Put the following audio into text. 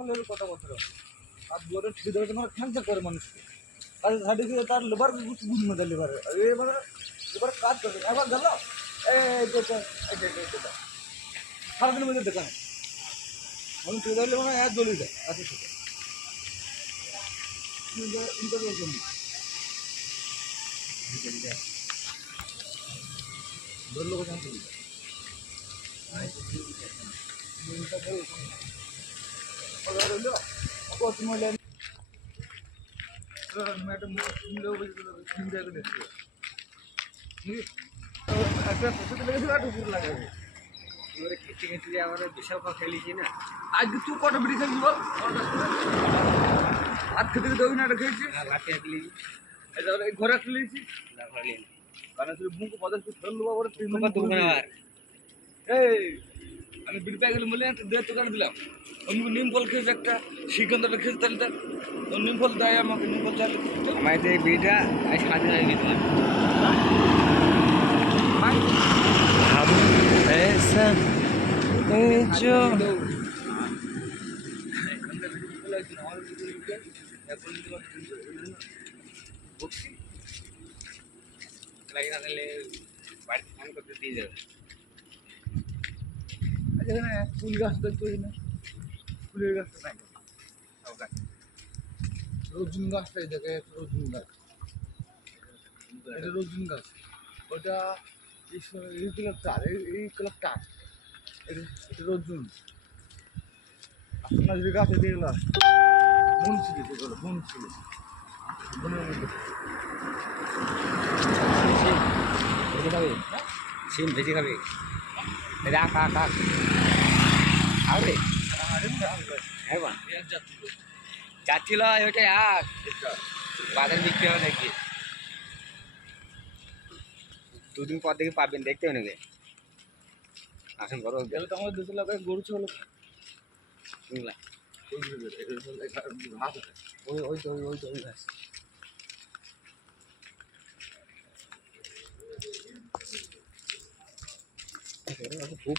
হলে হলে কথা বলতে হবে। আর দুয়ারে ঠিক দেবে তোমার ক্যান্সার করে মানুষকে কাজে সার্টিফিকেট তার লেবার বুঝ না লেবার এবার এবার কাজ করবে। একবার গেল দেখো মধ্যে দোকানে আমি ঠিক ধরলে মানে এক জ্বলে যায় এত সাথে ইন্টারভিউ জন্য। ধরলো কোথায়? আমরা বিশাল খেলেছি না আজকে তুই কটা বিড়ি খেয়েছি বল হাত খেতে ওই নাটা খেয়েছি ঘরে খেলেছি কারণ মুখ পদার্থ ফেল দেবো করে তুই মুখ কত এই আমি বিড়ি পাই গেলে বলে একটা দেড় দোকানে দিলাম অন্য নিম ফল খেয়েছে একটা শ্রীকান্তটা খেয়েছে তাহলে তার ও নিম ফল দেয় আমাকে নিম ফল চাইলে আমার তো এই বিড়িটা আজ সাথে লাগবে তোমার हम ऐसा है जो লাগে না তাহলে বাড়িতে ফোন করতে দিয়ে যাবে এখানে ফুল গাছ দেখতে পাই না ফুলের গাছটা নাই সব গাছ রজুন গাছটা এই জায়গায় রজুন গাছ এটা রজুন গাছ ওটা এই ক্লাব চার এই ক্লাব চার এটা এটা রজুন আপনার যে গাছ গেলাম মন ছিল যেগুলো মন ছিল বনের মধ্যে সিম ভেজে খাবে রাখ রাখ ওইটাই আখ বাজারে বিক্রি হবে নাকি? দুদিন পর থেকে পাবেন, দেখতে হবে নাকি? আসুন, বড় গেলে তো আমাদের দেশের এলাকায় গরু ছিল ওই ওই তো, ওই ওই তো, ওই গাছ খুব